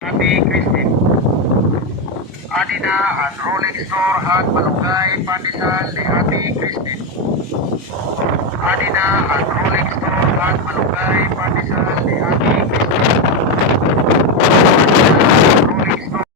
Ate Christine. Adina at Rolex Store at Malunggay Pandesal ni Ate Christine. Adina at Rolex Store at Malunggay Pandesal ni Ate Christine. Rolex Store.